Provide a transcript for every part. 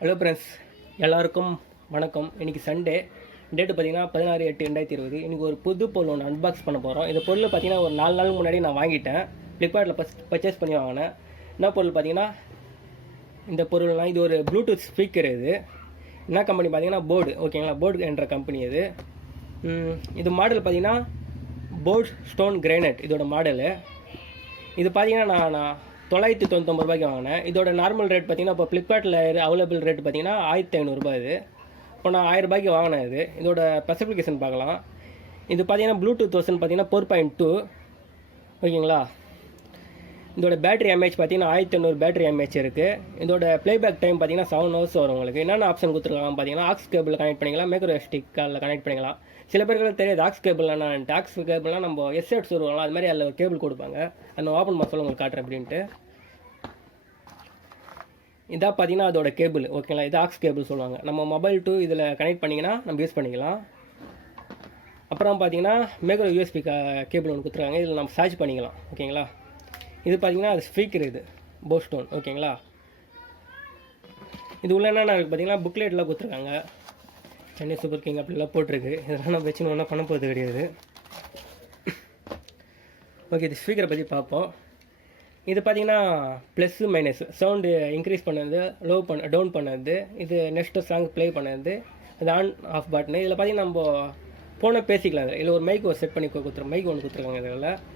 Hello friends, எல்லாருக்கும் வணக்கம். இன்றைக்கி சண்டே, டேட்டு பார்த்தீங்கன்னா 16/8/2020. இன்றைக்கி ஒரு புது பொருள் ஒன்று அன்பாக்ஸ் பண்ண போகிறோம். இந்த பொருள் பார்த்தீங்கன்னா ஒரு 4 நாளுக்கு முன்னாடி நான் வாங்கிட்டேன். ஃப்ளிப்கார்ட்டில் பர்ச்சேஸ் பண்ணி வாங்கினேன். என்ன பொருள் பார்த்தீங்கன்னா, இந்த பொருள்லாம் இது ஒரு ப்ளூடூத் ஸ்பீக்கர். இது என்ன கம்பெனி பார்த்தீங்கன்னா போர்டு, ஓகேங்களா? போர்டு என்ற கம்பெனி இது. இது மாடல் பார்த்தீங்கன்னா போர்ட் ஸ்டோன் கிரானைட் இதோட மாடலு. இது பார்த்தீங்கன்னா நான் 999 ரூபாய்க்கு வாங்கினேன். இதோட நார்மல் ரேட் பார்த்தீங்கன்னா இப்போ ஃப்ளிப்கார்ட்டில் அவைலபிள் ரேட் பார்த்தீங்கன்னா 1500 இது. இப்போ நான் 1000 ரூபாய்க்கு வாங்கினேன். இதோட ஸ்பெசிஃபிகேஷன் பார்க்கலாம். இது பார்த்தீங்கன்னா ப்ளூடூத் வெர்ஷன் பார்த்தீங்கன்னா 4.2, ஓகேங்களா? இதோட பேட்டரி எம்ஏஹெச் பார்த்தீங்கன்னா 1500 பேட்டரி எம்ஏஹெச் இருக்குது. இதோட ப்ளேபேக் டைம் பார்த்தீங்கன்னா 7 hours வரும். உங்களுக்கு என்னென்ன ஆப்ஷன் கொடுத்துருக்காங்க பார்த்தீங்கன்னா, ஆக்ஸ் கேபிள் கனெக்ட் பண்ணிக்கலாம், மைக்ரோ எஸ்டி கார்டில் கனெக்ட் பண்ணிக்கலாம். சில பேருக்கு தெரியாது ஆக்ஸ் கேபிள் என்னன்ட்டு. ஆக்ஸ் கேபிள்னால் நம்ம எஸ்எட்ஸ் வருவாங்களா, அது மாதிரி அதில் ஒரு கேபிள் கொடுப்பாங்க. அதை ஓப்பன் பண்ண சொல்ல உங்களுக்கு காட்டுறேன் அப்படின்ட்டு. இதாக பார்த்தீங்கன்னா அதோட கேபிள், ஓகேங்களா? இது ஆக்ஸ் கேபிள் சொல்லுவாங்க. நம்ம மொபைல் டு இதில் கனெக்ட் பண்ணிங்கன்னா நம்ம யூஸ் பண்ணிக்கலாம். அப்புறம் பார்த்தீங்கன்னா மைக்ரோ யூஎஸ்பி கேபிள் ஒன்று கொடுத்துருக்காங்க. இதில் நம்ம சார்ஜ் பண்ணிக்கலாம், ஓகேங்களா? இது பார்த்தீங்கன்னா அது ஸ்பீக்கர், இது போர்ட் ஸ்டோன், ஓகேங்களா? இது உள்ள என்னென்ன இருக்குது பார்த்தீங்கன்னா புக்லெட்லாம் கொடுத்துருக்காங்க. சென்னை சூப்பர் கிங் அப்படிலாம் போட்டிருக்கு. இதெல்லாம் நம்ம வச்சு ஒன்றும் பண்ண போகிறது கிடையாது. ஓகே, இது ஸ்பீக்கரை பற்றி பார்ப்போம். இது பார்த்தீங்கன்னா ப்ளஸ்ஸு மைனஸ் சவுண்டு இன்க்ரீஸ் பண்ணது, டவுன் பண்ணது. இது நெக்ஸ்ட்டு சாங் ப்ளே பண்ணது, இது ஆன் ஆஃப் பட்டனு. இதில் பார்த்தீங்கன்னா நம்ம ஃபோனை பேசிக்கலாம். இதில் ஒரு மைக் ஒரு செட் பண்ணி மைக் ஒன்று கொடுத்துருக்காங்க. இதில்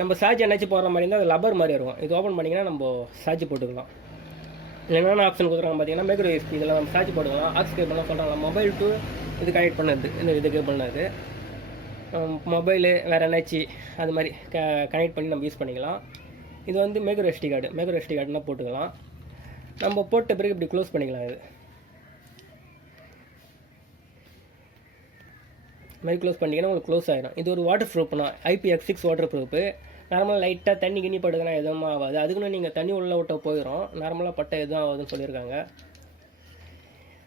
நம்ம சார்ஜ் என்னாச்சும் போடுற மாதிரி இருந்தால் அது லப்பர் மாதிரி இருக்கும். இது ஓப்பன் பண்ணிங்கன்னா நம்ம சார்ஜ் போட்டுக்கலாம். இல்லை என்னென்ன ஆப்ஷன் கொடுக்குறாங்க பார்த்தீங்கன்னா மைக்ரோ யூஎஸ்பி, இதில் நம்ம சார்ஜ் போட்டுக்கலாம். ஆக்ஸ் கேபிள்லாம் சொல்கிறாங்க. மொபைல் டு இது கனெக்ட் பண்ணது, இது கேபிள்னது மொபைலு வேறு என்னாச்சு அது மாதிரி கனெக்ட் பண்ணி நம்ம யூஸ் பண்ணிக்கலாம். இது வந்து மைக்ரோ எஸ்டி கார்டுனா போட்டுக்கலாம். நம்ம போட்ட பிறகு இப்படி க்ளோஸ் பண்ணிக்கலாம். இது மாதிரி க்ளோஸ் பண்ணிங்கன்னா உங்களுக்கு க்ளோஸ் ஆகிடும். இது ஒரு வாட்டர் ப்ரூஃப்னா IPX6 வாட்டர் ப்ரூஃபு. நார்மலாக லைட்டாக தண்ணி கிண்ணி படுதுன்னா எதுவும் ஆகாது. அதுக்குன்னு நீங்கள் தண்ணி உள்ள விட்ட போயிடும். நார்மலாக பட்ட எதுவும் ஆகுதுன்னு சொல்லியிருக்காங்க.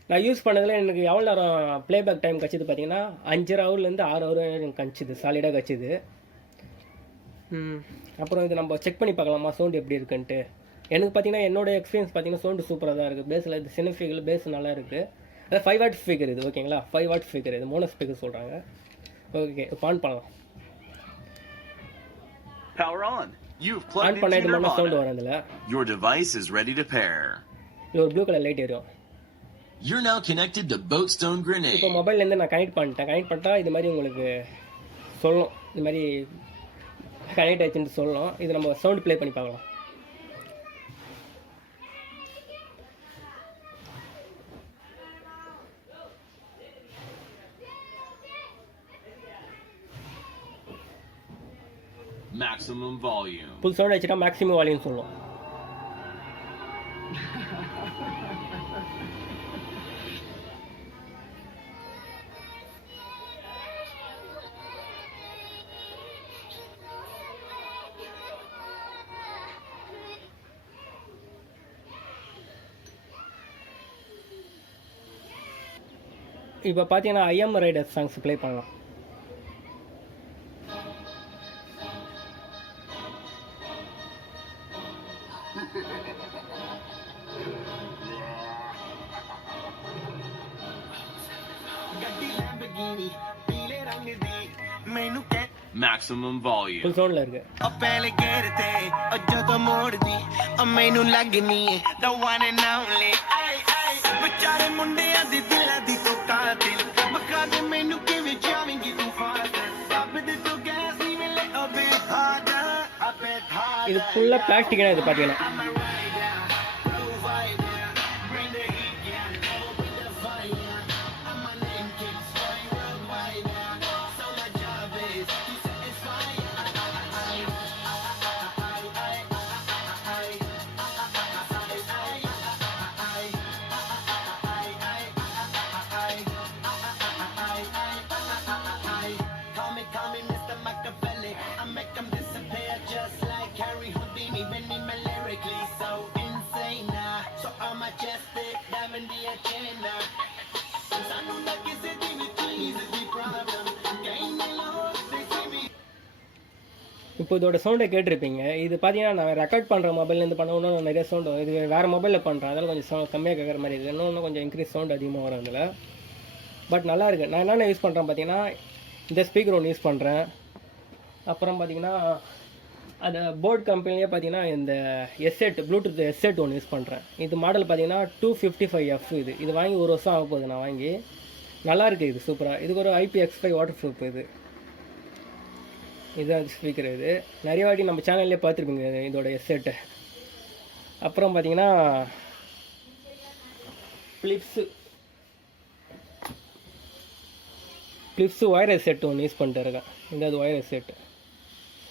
நான் யூஸ் பண்ணதில் எனக்கு எவ்வளோ நேரம் ப்ளேபேக் டைம் கழிச்சிது பார்த்தீங்கன்னா 5 ஹவர்லேருந்து 6 ஹவர் எனக்கு கழிச்சிது, சாலிடாக கழிச்சிது. அப்புறம் இது நம்ம செக் பண்ணி பார்க்கலாமா சவுண்டு எப்படி இருக்குன்ட்டு. எனக்கு பார்த்தீங்கன்னா என்னோடய எக்ஸ்பீரியன்ஸ் பார்த்தீங்கன்னா சவுண்டு சூப்பராக தான் இருக்குது. பேஸில் இது சினிஃபிகல் பேஸ் நல்லா இருக்குது. அது 5 வாட் ஸ்பீக்கர் இது, ஓகேங்களா? 5 வாட் ஸ்பீக்கர் இது, மோனோ ஸ்பீக்கர் சொல்கிறாங்க. ஓகே, ஆன் பண்ணலாம். Power on. You've plugged on பண்ண into இது மட்டும் சவுண்டு Nirvana. வரும். இதில் Your device is ready to pair. இது ஒரு ப்ளூ கலர் லைட் எரியும். You're now connected to Boatstone Grenade. இப்போ மொபைல்லேருந்து நான் கனெக்ட் பண்ணிட்டா இது மாதிரி உங்களுக்கு சொல்லும். இது மாதிரி கனெக்ட் ஆச்சுன்னு சொல்லணும். இது நம்ம சவுண்ட் ப்ளே பண்ணி பார்க்கலாம். Maximum volume. ஃபுல் சவுண்ட் வச்சுட்டா மேக்ஸிமம் வால்யூம் சொல்லும். இப்போ பார்த்தீங்கன்னா ஐஎம் ரைடர் சாங்ஸ் ப்ளே பண்ணலாம். Maximum volume. ஃபுல் சவுண்டில் இருக்கு. ਪਹਿਲੇ ਘੇਰ ਤੇ ਜਦੋਂ ਮੋੜਦੀ ਮੈਨੂੰ ਲੱਗਨੀ ਏ the one and only ਵਿਚਾਰੇ ਮੁੰਡਿਆਂ ਦੇ ਦਿਲਾਂ ਦੀ ਤੂੰ ਕਾਤਿਲ ਬਖਾ ਦੇ ਮੈਨੂੰ ਕਿਵੇਂ ਜਾਵੇਂਗੀ ਤੂੰ ਫਾਸਲ ਰੱਬ ਦੇ ਤੂੰ ਗੈਸ ਨਹੀਂ ਮਿਲੇ ਅਬੇ ਹਾਦਾ ਅਬੇ ਧਾਰ இது ஃபுல்லாக பிளாஸ்டிக்கான இது பார்த்தீங்கன்னா இப்போ இதோட சவுண்டை கேட்டிருப்பீங்க. இது பார்த்தீங்கன்னா நான் ரெக்கார்ட் பண்ணுற மொபைல்லேருந்து பண்ண இன்னும் நிறைய சவுண்டு இது வேறு மொபைலில் பண்ணுறேன். அதனால் கொஞ்சம் கம்மியாக கேட்குற மாதிரி இருக்குது. இன்னும் கொஞ்சம் இன்க்ரீஸ் சவுண்ட் அதிகமாக வரும் அதில். பட் நல்லா இருக்குது. நான் என்னென்ன யூஸ் பண்ணுறேன் பார்த்தீங்கன்னா இந்த ஸ்பீக்கர் ஒன்று யூஸ் பண்ணுறேன். அப்புறம் பார்த்தீங்கன்னா அது போர்ட் கம்பெனிலே பார்த்தீங்கன்னா இந்த எஸ்செட் ப்ளூடூத் எஸ்செட் ஒன்று யூஸ் பண்ணுறேன். இது மாடல் பார்த்தீங்கன்னா 255F. இது வாங்கி 1 வருஷம் ஆக போகுது நான் வாங்கி. நல்லா இருக்குது இது சூப்பராக. இதுக்கு ஒரு IPX5 வாட்டர் ப்ரூஃப் இதுதான் ஸ்பீக்கர். இது நிறைய வாட்டி நம்ம சேனல்லே பார்த்துருப்பீங்க இதோட எஸ்செட்டு. அப்புறம் பார்த்தீங்கன்னா ஃபிலிப்ஸு ஒயர்லெஸ் செட் ஒன்று யூஸ் பண்ணிட்டு இருக்கேன். இது ஒயர்லெஸ் செட்டு.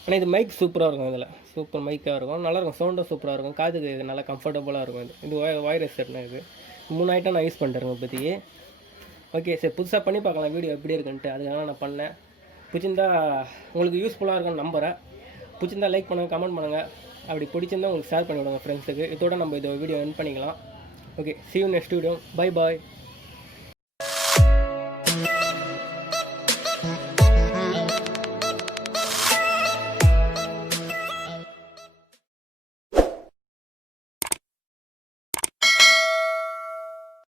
ஆனால் இது மைக் சூப்பராக இருக்கும். இதில் சூப்பர் மைக்காக இருக்கும். நல்லாயிருக்கும். சவுண்டும் சூப்பராக இருக்கும். காதுக்கு இது நல்லா கம்ஃபர்டபுளாக இருக்கும். இது ஒயர்லெஸ் செட்னா இது 3 ஐட்டம் நான் யூஸ் பண்ணிட்டுருக்கேன் இப்போதைக்கு. ஓகே சரி, புதுசாக பண்ணி பார்க்கலாம் வீடியோ எப்படி இருக்குன்ட்டு. அதுக்காக நான் பண்ணேன். பிடிச்சிருந்தா உங்களுக்கு யூஸ்ஃபுல்லாக இருக்கும்னு நம்புகிறேன். பிடிச்சிருந்தா லைக் பண்ணுங்கள், கமெண்ட் பண்ணுங்கள். அப்படி பிடிச்சிருந்தா உங்களுக்கு ஷேர் பண்ணி விடுங்க ஃப்ரெண்ட்ஸுக்கு. இதோட நம்ம இந்த வீடியோ எண்ட் பண்ணிக்கலாம். Okay, see you next video. Bye bye.